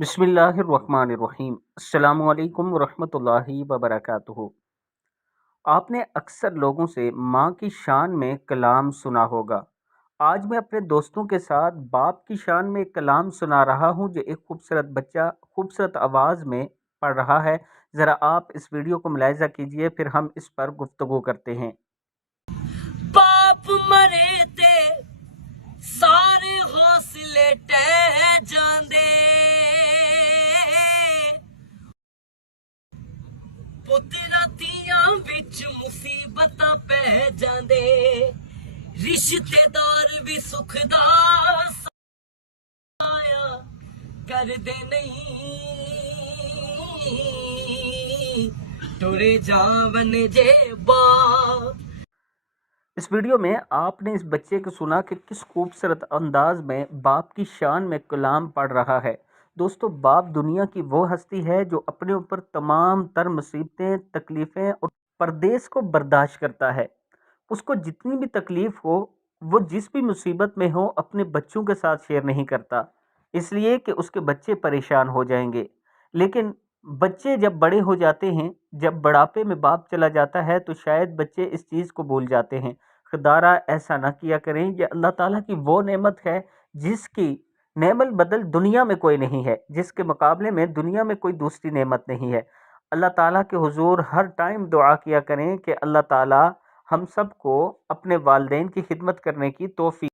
बिस्मिल्लाहिर्रहमानिर्रहीम। अस्सलामु अलैकुम वरहमतुल्लाहि वबरकातुहू। आपने अक्सर लोगों से माँ की शान में कलाम सुना होगा। आज मैं अपने दोस्तों के साथ बाप की शान में एक कलाम सुना रहा हूँ जो एक खूबसूरत बच्चा खूबसूरत आवाज़ में पढ़ रहा है। ज़रा आप इस वीडियो को मुलाहिज़ा कीजिए, फिर हम इस पर गुफ्तगू करते हैं। बाप मरे ते सारे हौसले टह जांदे, पुत्तरां धीआं विच मुसीबतां पै जांदे, रिश्तेदार भी सुख दा साया करदे नहीं, टुरे जावन जे बाप। इस वीडियो में आपने इस बच्चे को सुना कि किस खूबसूरत अंदाज में बाप की शान में कलाम पढ़ रहा है। दोस्तों, बाप दुनिया की वो हस्ती है जो अपने ऊपर तमाम तर मुसीबतें, तकलीफ़ें और परदेस को बर्दाश्त करता है। उसको जितनी भी तकलीफ़ हो, वो जिस भी मुसीबत में हो, अपने बच्चों के साथ शेयर नहीं करता, इसलिए कि उसके बच्चे परेशान हो जाएंगे। लेकिन बच्चे जब बड़े हो जाते हैं, जब बुढ़ापे में बाप चला जाता है, तो शायद बच्चे इस चीज़ को भूल जाते हैं। खुदारा ऐसा ना किया करें। ये अल्लाह ताला की वो नेमत है जिसकी नेमल बदल दुनिया में कोई नहीं है, जिसके मुकाबले में दुनिया में कोई दूसरी नेमत नहीं है। अल्लाह ताला के हुजूर हर टाइम दुआ किया करें कि अल्लाह ताला हम सबको अपने वालिदैन की खिदमत करने की तौफीक